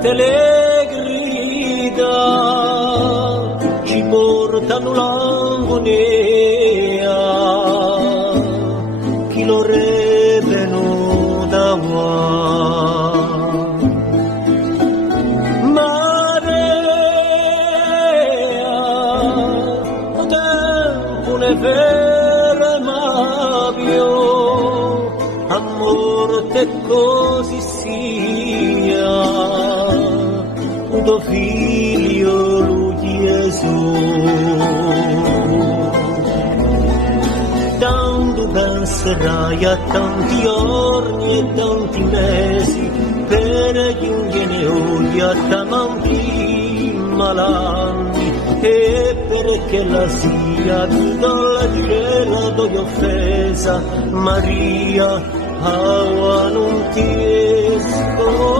tutte le grida ci portano l'agonia, chi lo revenuto da qua. Marea, o tempo ne ferma più, a morte così sia, un tuo figlio lo Gesù. Tanto penserai a tanti giorni e tanti mesi, per giungere oggi a tanti malanni, e perché la sia dal cielo d'ogni offesa, Maria, aua non ti scorda.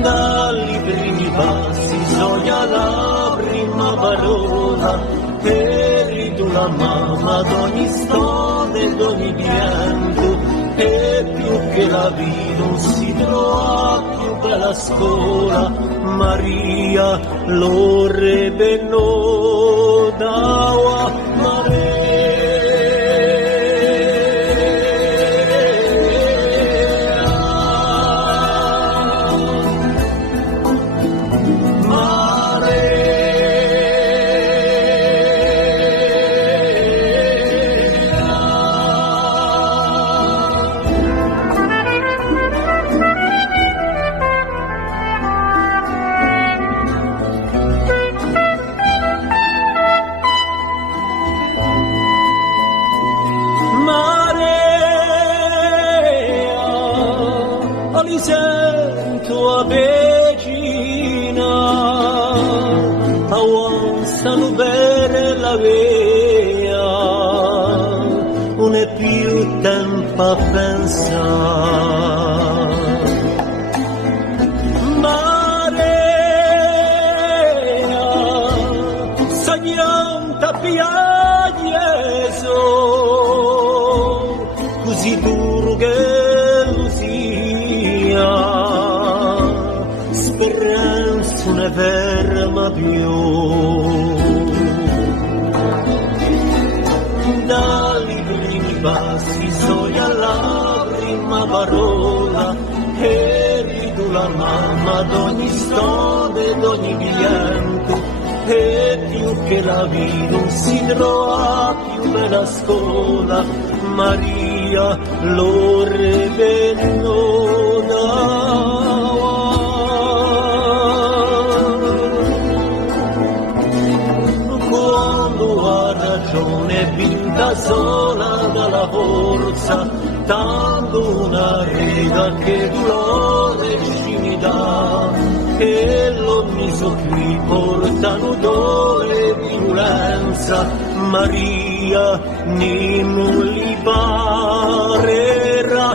Dagli primi passi sogna la prima parola, eri tu la mamma d'ogni storia e d'ogni pianto, e più che la vita non si trova più bella scuola, Maria lo rebenò d'aua mare. Mi sento avvicina, avanzano bene la via, non è più tempo a pensare. Marea, sagnanta piaglieso, così duro che speranza ne ferma più. Dagli primi passi sogna la prima parola, eri tu la mamma d'ogni storia e d'ogni pianto, e più che la vita non si trova più bella scuola, Maria lo revelò d'aua. Quando ha ragione vinta sola dalla forza, tanto una rega che dolore ci mi dà, e l'ogni qui portano dole e violenza, Maria non li parerà.